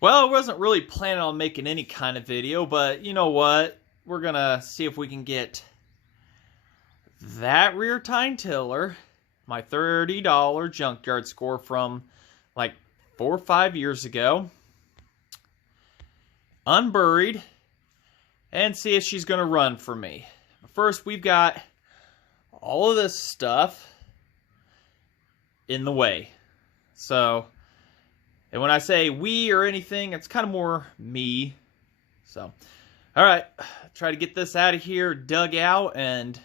Well, I wasn't really planning on making any kind of video, but you know what? We're gonna see if we can get that rear tine tiller, my $30 junkyard score from like 4 or 5 years ago, unburied, and see if she's gonna run for me. But first, we've got all of this stuff in the way. So, and when I say we or anything, it's kind of more me. So, all right, try to get this out of here, dug out, and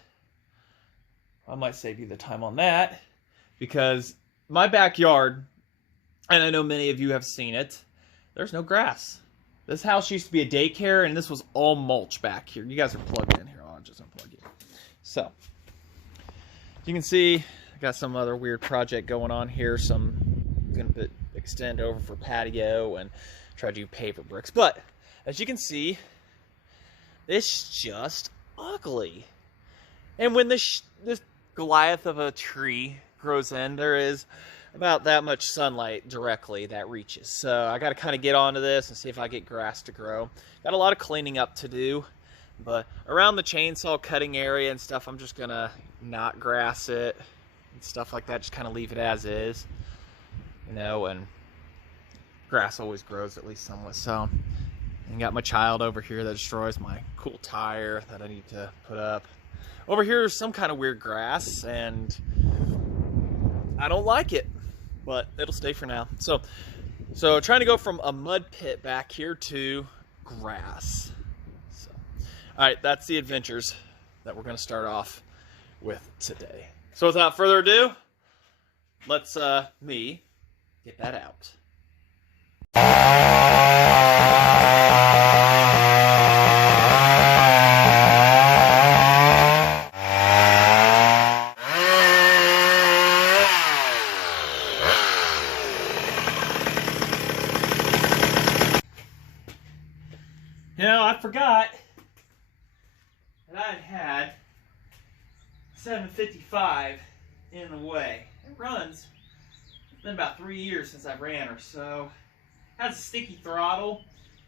I might save you the time on that because my backyard, and I know many of you have seen it, there's no grass. This house used to be a daycare, and this was all mulch back here. You guys are plugged in here. I'll just unplug you. So, you can see I got some other weird project going on here. Gonna extend over for patio and try to do paver bricks. But as you can see, it's just ugly. And when this Goliath of a tree grows in, there is about that much sunlight directly that reaches. So I got to kind of get onto this and see if I get grass to grow. Got a lot of cleaning up to do, but around the chainsaw cutting area and stuff, I'm just gonna not grass it and stuff like that. Just kind of leave it as is, you know. And grass always grows at least somewhat. So, and got my child over here that destroys my cool tire that I need to put up. Over here is some kind of weird grass, and I don't like it, but it'll stay for now. So trying to go from a mud pit back here to grass. So, all right, that's the adventures that we're going to start off with today. So without further ado, let's me get that out. You know, I forgot that I had 755 in the way. It runs. It's been about 3 years since I ran her, so it has a sticky throttle,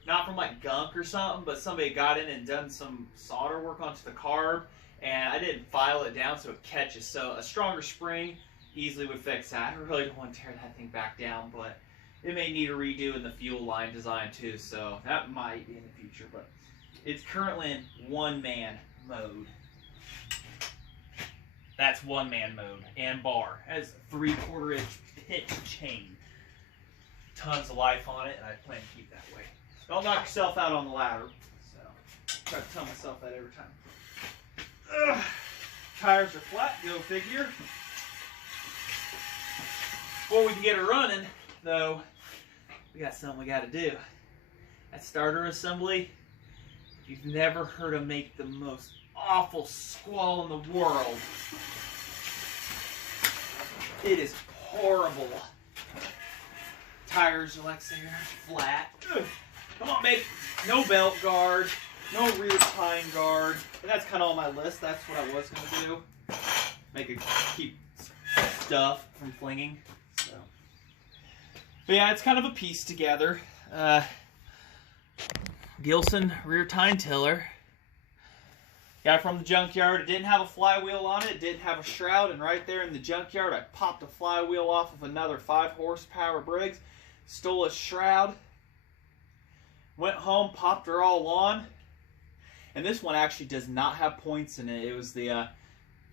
not from like gunk or something, but somebody got in and done some solder work onto the carb, and I didn't file it down so it catches. So a stronger spring easily would fix that. I really don't want to tear that thing back down, but it may need a redo in the fuel line design too, so that might be in the future. But it's currently in one-man mode. That's one-man mode and bar. It has a 3/4 inch pitch chain. Tons of life on it, and I plan to keep that way. Don't knock yourself out on the ladder. So try to tell myself that every time. Ugh. Tires are flat, go figure. Before we can get her running, though, we got something we got to do. That starter assembly, if you've never heard of make the most awful squall in the world, it is horrible. Tires are like saying flat. Ugh. Come on, make no belt guard, no rear tine guard. And that's kind of on my list. That's what I was going to do. Keep stuff from flinging. So. But yeah, it's kind of a piece together. Gilson rear tine tiller. Got it from the junkyard. It didn't have a flywheel on it. It didn't have a shroud. And right there in the junkyard, I popped a flywheel off of another 5 horsepower Briggs. Stole a shroud. Went home, popped her all on. And this one actually does not have points in it. It was the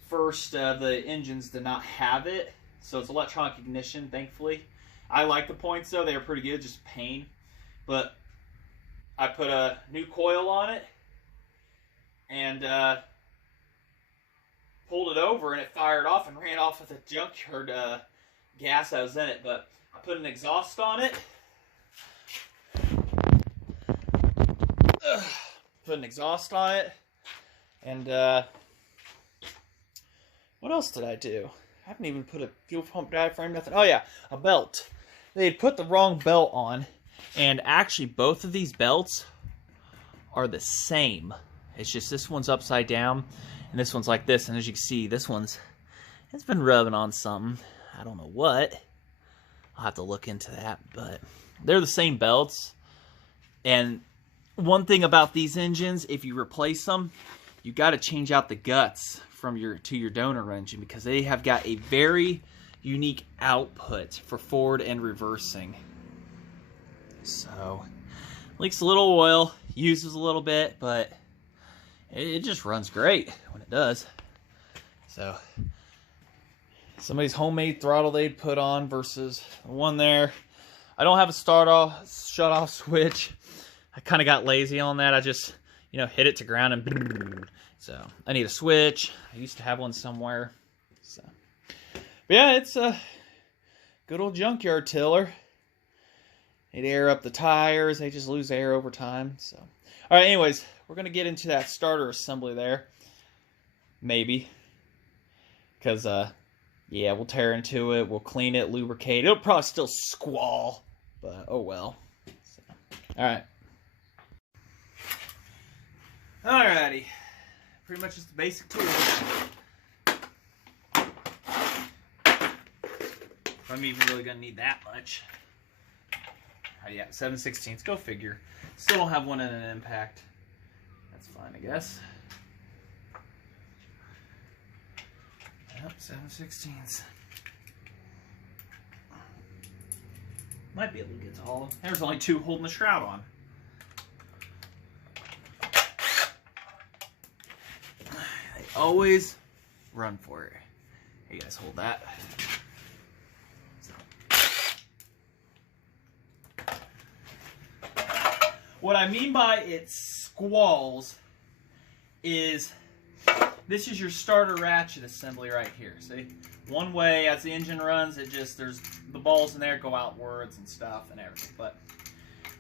first of the engines to not have it. So it's electronic ignition, thankfully. I like the points though. They were pretty good, just pain. But I put a new coil on it and pulled it over, and it fired off and ran off with the junkyard gas that was in it. But I put an exhaust on it. Put an exhaust on it. And what else did I do? I haven't even put a fuel pump diaphragm, nothing. Oh yeah, a belt. They had put the wrong belt on, and actually both of these belts are the same. It's just this one's upside down, and this one's like this. And as you can see, this one's, it's been rubbing on something. I don't know what. I'll have to look into that, but they're the same belts. And one thing about these engines, if you replace them, you got to change out the guts from your donor engine, because they have got a very unique output for forward and reversing. So leaks a little oil, uses a little bit, but it just runs great when it does. So somebody's homemade throttle they'd put on versus the one there. I don't have a shut off switch. I kind of got lazy on that. I just, hit it to ground and so I need a switch. I used to have one somewhere. So, but yeah, it's a good old junkyard tiller. They'd air up the tires. They just lose air over time. So, all right. Anyways, we're gonna get into that starter assembly there. Maybe, because yeah, we'll tear into it. We'll clean it, lubricate. It'll probably still squall, but oh well. So, all right. Alrighty, pretty much just the basic tools. I'm even really gonna need that much. Oh yeah, 7/16. Go figure. Still don't have one in an impact. That's fine, I guess. Yep, 7/16. Might be able to get to all of them. There's only 2 holding the shroud on. Always run for it. Hey guys, hold that. What I mean by it squalls is this is your starter ratchet assembly right here. See, one way as the engine runs, there's the balls in there go outwards and stuff and everything. But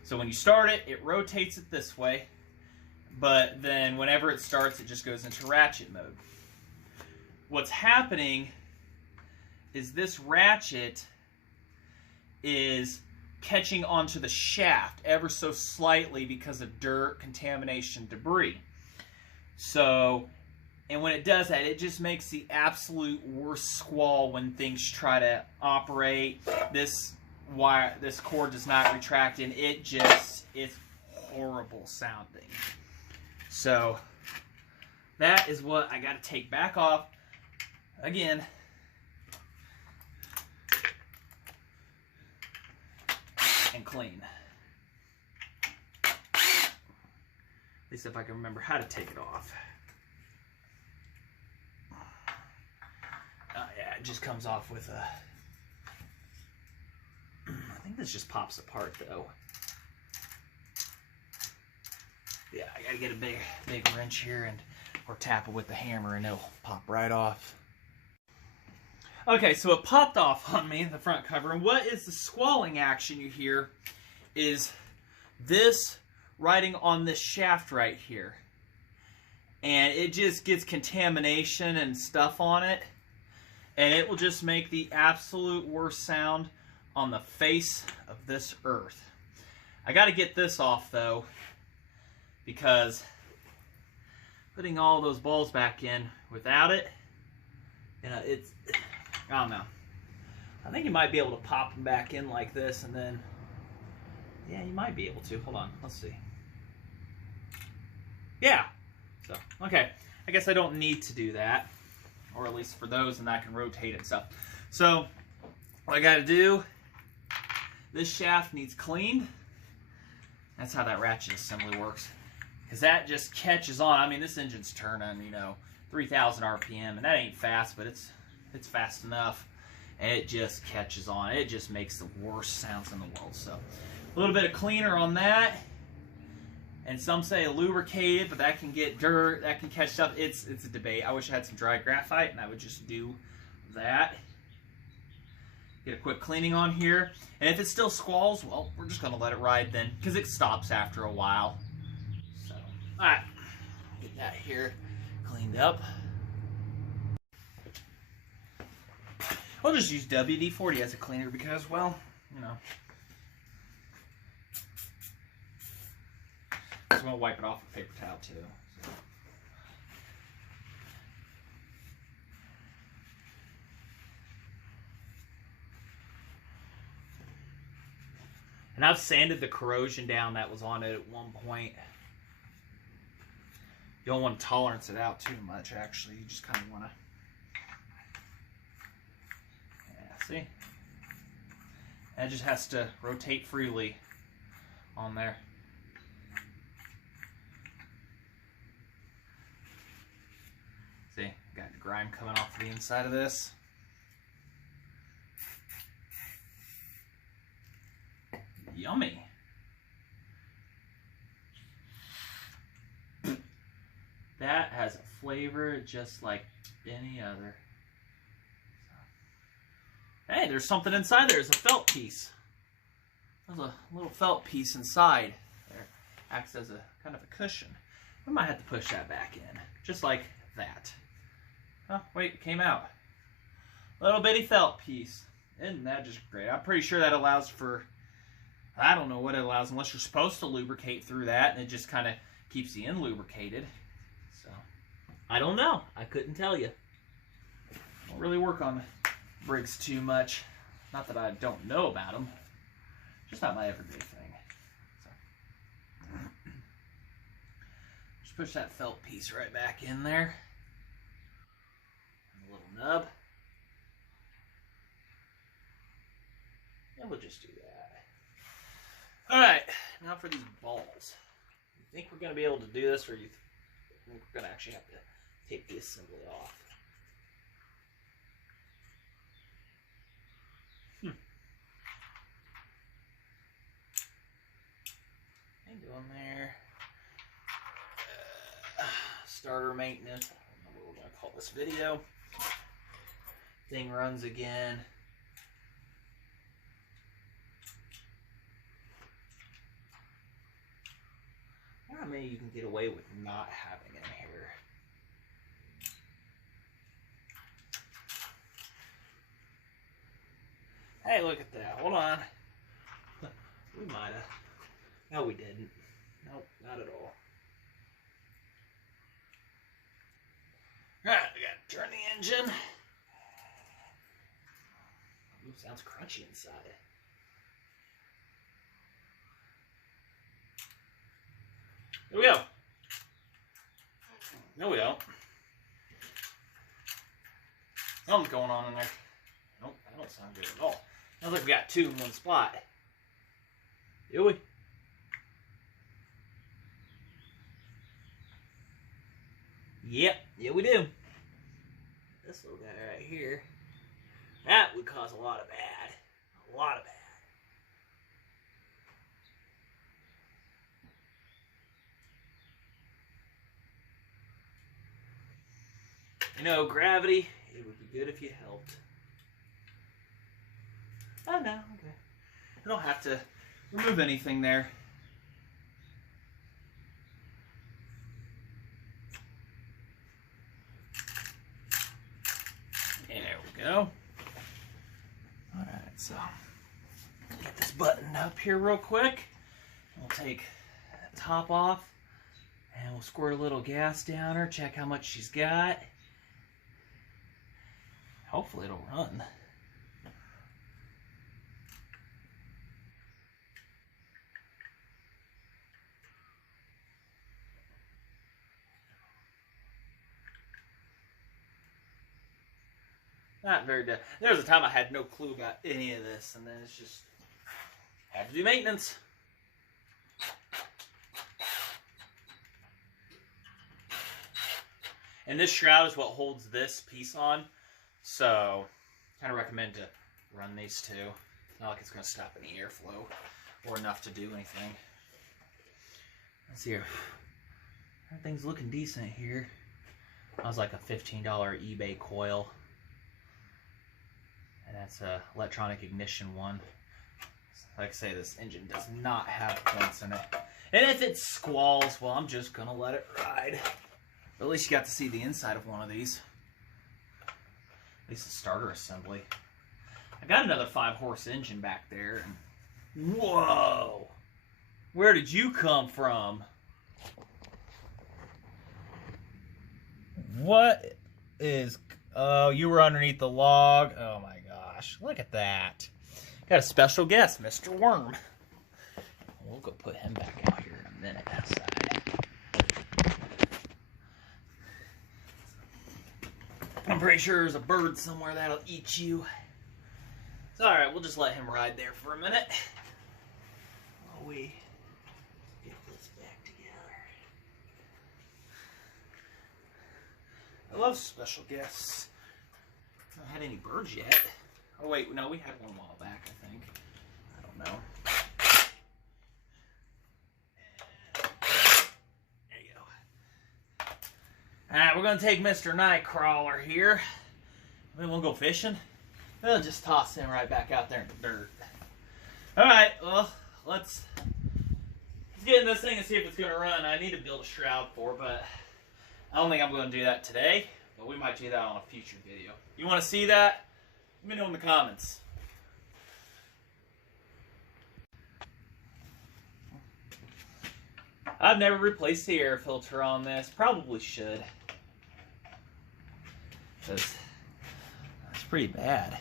so when you start it, it rotates it this way. But then whenever it starts, it just goes into ratchet mode. What's happening is this ratchet is catching onto the shaft ever so slightly because of dirt, contamination, debris. So, and when it does that, it just makes the absolute worst squall when things try to operate. This cord does not retract, and it's horrible sounding. So that is what I got to take back off again. And clean. At least if I can remember how to take it off. Yeah, it just comes off with a... I think this just pops apart though. Yeah, I gotta get a big wrench here or tap it with the hammer and it'll pop right off. Okay, so it popped off on me, the front cover, and what is the squalling action you hear is this riding on this shaft right here. And it just gets contamination and stuff on it, and it will just make the absolute worst sound on the face of this earth. I gotta get this off though, because putting all those balls back in without it, it's, I don't know. I think you might be able to pop them back in like this, and then, yeah, you might be able to. Hold on, let's see. Yeah. So, okay. I guess I don't need to do that, or at least for those, and I can rotate and stuff. So, what I got to do, this shaft needs cleaned. That's how that ratchet assembly works. Because that just catches on. I mean, this engine's turning, 3,000 RPM, and that ain't fast, but it's fast enough. And it just catches on. It just makes the worst sounds in the world. So, a little bit of cleaner on that. And some say lubricated, but that can get dirt, that can catch stuff. It's a debate. I wish I had some dry graphite, and I would just do that. Get a quick cleaning on here. And if it still squalls, well, we're just going to let it ride then, because it stops after a while. So, alright. Get that here cleaned up. We'll just use WD-40 as a cleaner because, well, I'm going to wipe it off with a paper towel too. And And I've sanded the corrosion down that was on it at one point. You don't want to tolerance it out too much, actually. You just kind of want to... Yeah, see? And it just has to rotate freely on there. See, got grime coming off the inside of this. Yummy. That has a flavor just like any other. Hey, there's something inside there. There's a felt piece. There's a little felt piece inside there. Acts as a kind of a cushion. We might have to push that back in. Just like that. Oh, wait, it came out. Little bitty felt piece. Isn't that just great? I'm pretty sure that allows for... I don't know what it allows unless you're supposed to lubricate through that, and it just kind of keeps the end lubricated. So, I don't know. I couldn't tell you. Don't really work on Briggs too much. Not that I don't know about them. Just not my everyday thing. So. Just push that felt piece right back in there. And a little nub. And we'll just do that. Alright, now for these balls. You think we're going to be able to do this, or you think we're going to actually have to take the assembly off? Hang on there. Starter maintenance. I don't know what we're going to call this video. Thing runs again. How many you can get away with not having in here? Hey, look at that. Hold on. We might have. No, we didn't. Nope, not at all. Alright, we gotta turn the engine. Ooh, sounds crunchy inside. Here we go. No, we don't. Something's going on in there. Nope, that don't sound good at all. Sounds like we got two in one spot. Do we? Yep, yeah we do. This little guy right here. That would cause a lot of bad. A lot of bad. You know, gravity, it would be good if you helped. Oh, no, okay. I don't have to remove anything there. And there we go. Alright, so get this button up here real quick. We'll take the top off and we'll squirt a little gas down her, check how much she's got. Hopefully it'll run. Not very good. There was a time I had no clue about any of this, and then it's just had to do maintenance. And this shroud is what holds this piece on. So, kind of recommend to run these two. Not like it's going to stop any airflow or enough to do anything. Let's see here. Everything's looking decent here. That was like a $15 eBay coil. And that's a electronic ignition one. Like I say, this engine does not have points in it. And if it squalls, well, I'm just going to let it ride. But at least you got to see the inside of one of these. At least the starter assembly. I got another 5-horse engine back there. And whoa! Where did you come from? What is... Oh, you were underneath the log. Oh my gosh. Look at that. Got a special guest, Mr. Worm. We'll go put him back out here in a minute outside. I'm pretty sure there's a bird somewhere that'll eat you. It's alright, we'll just let him ride there for a minute. While we get this back together. I love special guests. I haven't had any birds yet. Oh wait, no, we had one a while back, I think. I don't know. There you go. Alright, we're going to take Mr. Nightcrawler here. Then we'll go fishing. We'll just toss him right back out there in the dirt. Alright, well, let's get in this thing and see if it's going to run. I need to build a shroud for it, but I don't think I'm going to do that today. But we might do that on a future video. You want to see that? Let me know in the comments. I've never replaced the air filter on this. Probably should. Because it's pretty bad.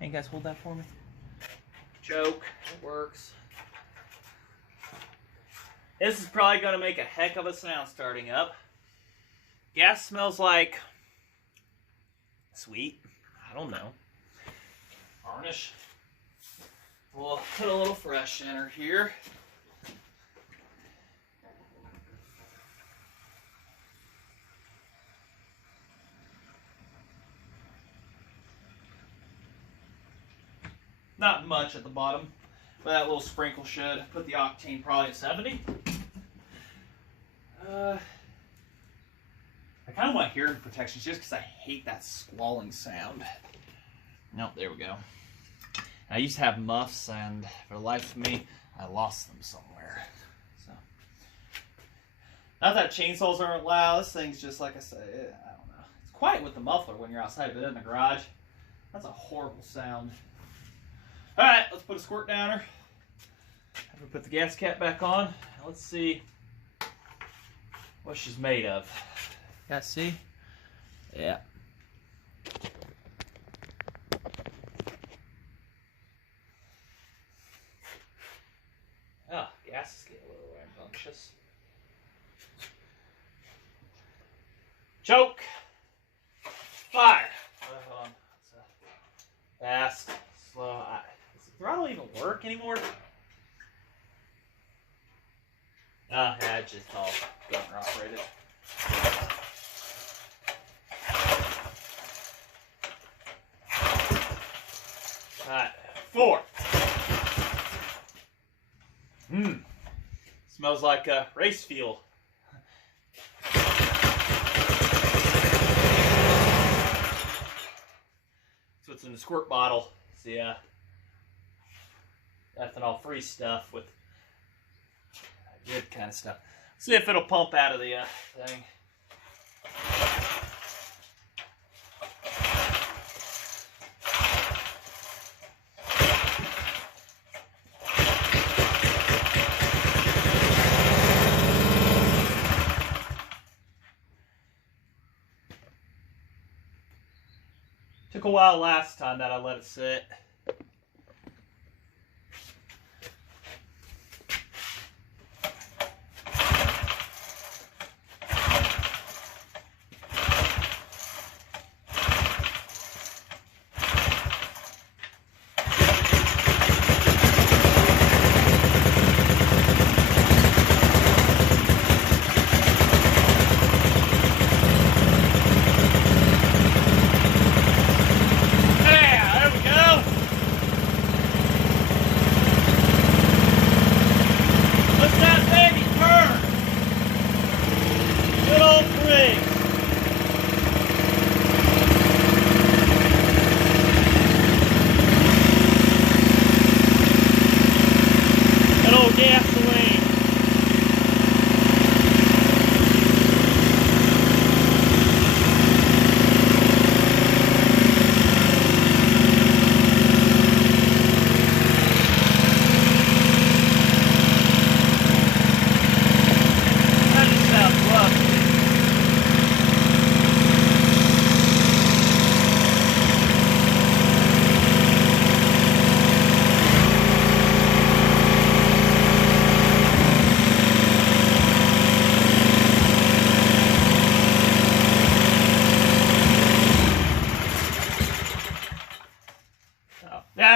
Hey, guys, hold that for me. Joke. It works. This is probably going to make a heck of a sound starting up. Gas smells like sweet. I don't know. Varnish. We'll put a little fresh center here. Not much at the bottom, but that little sprinkle should. Put the octane probably at 70. I kind of want hearing protection just because I hate that squalling sound. Nope, there we go. I used to have muffs, and for the life of me, I lost them somewhere. So, not that chainsaws aren't loud. This thing's just like I say. I don't know. It's quiet with the muffler when you're outside, but in the garage, that's a horrible sound. All right, let's put a squirt downer. Have we put the gas cap back on? Let's see what she's made of. You guys see? Yeah. Oh, gas is getting a little rambunctious. Choke. Fire. Hold on. Fast. Slow. Does the throttle even work anymore? Yeah, it's just all governor operated. Alright, 4. Smells like a race fuel. That's what's in the squirt bottle. It's the ethanol-free stuff with good kind of stuff. See if it'll pump out of the thing. Took a while last time that I let it sit.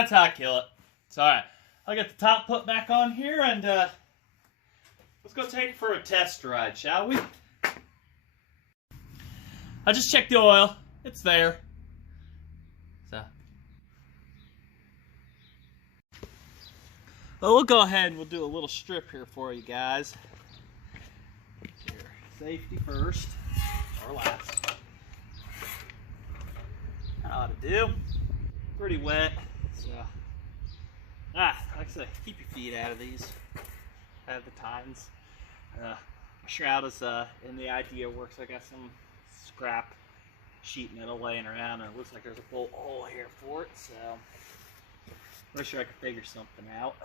That's how I kill it. It's alright. I'll get the top put back on here and let's go take it for a test ride, shall we? I just checked the oil. It's there. So. Well, we'll go ahead and we'll do a little strip here for you guys. Here, safety first, or last. That ought to do. Pretty wet, so. Like I said, keep your feet out of these. Out of the tines. My shroud is in the idea works. I got some scrap sheet metal laying around, and it looks like there's a bolt hole here for it, so I'm sure I could figure something out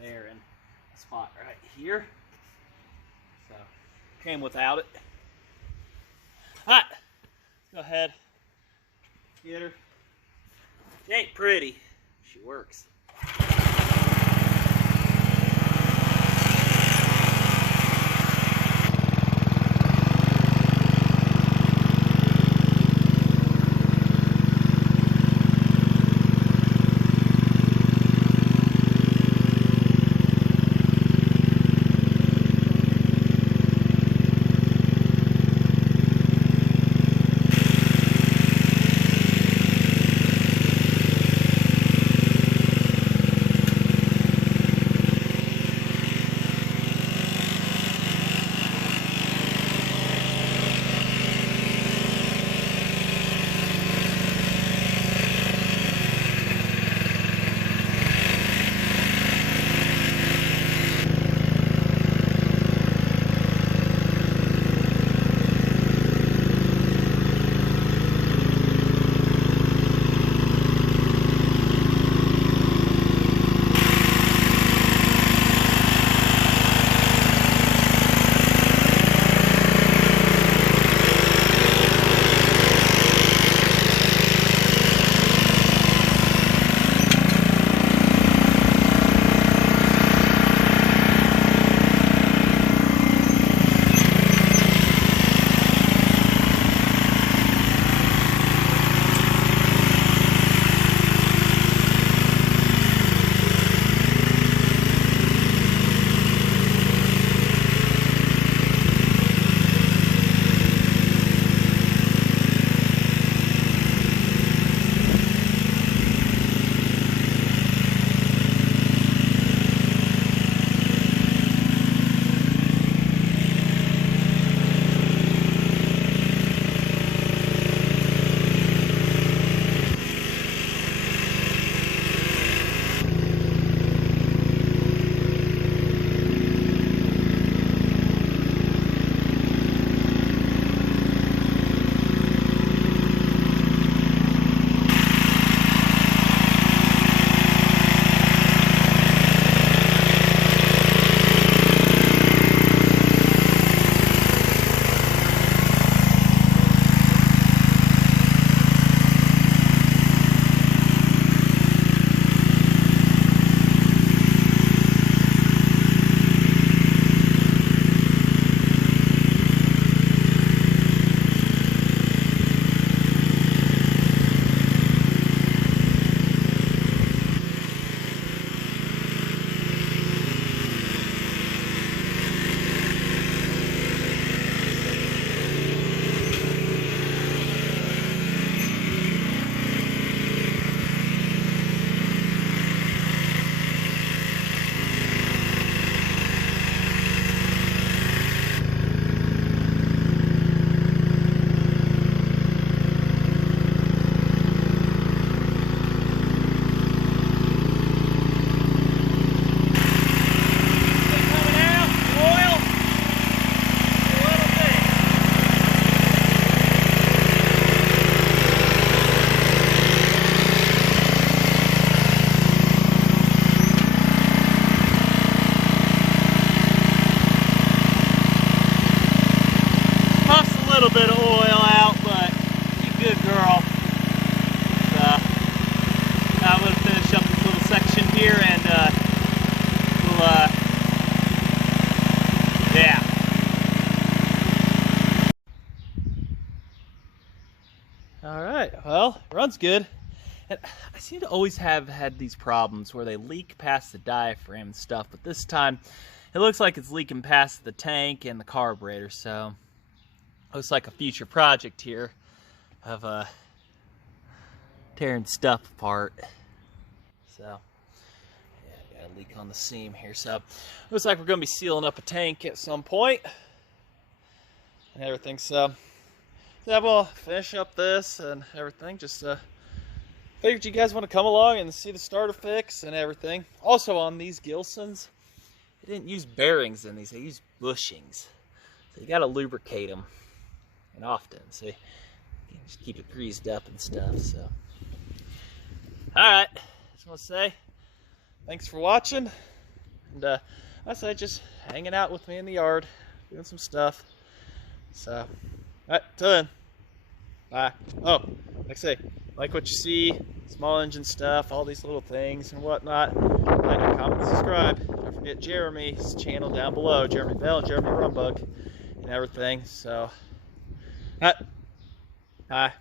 there in a spot right here. So came without it. Alright, go ahead, get her. She ain't pretty, she works. Well, runs good. And I seem to always have had these problems where they leak past the diaphragm and stuff, but this time it looks like it's leaking past the tank and the carburetor, so looks like a future project here of tearing stuff apart. So yeah, got a leak on the seam here, so looks like we're going to be sealing up a tank at some point and everything. So yeah, we'll finish up this and everything. Just figured you guys want to come along and see the starter fix and everything. Also on these Gilsons, they didn't use bearings in these, they used bushings. So you got to lubricate them, and often, so you can just keep it greased up and stuff. So alright, just want to say thanks for watching, and I say just hanging out with me in the yard, doing some stuff. So alright, till then, bye. Oh, like I say, like what you see, small engine stuff, all these little things and whatnot, like, comment, subscribe. Don't forget Jeremy's channel down below, Jeremy Bell, Jeremy Rumbug, and everything. So, bye.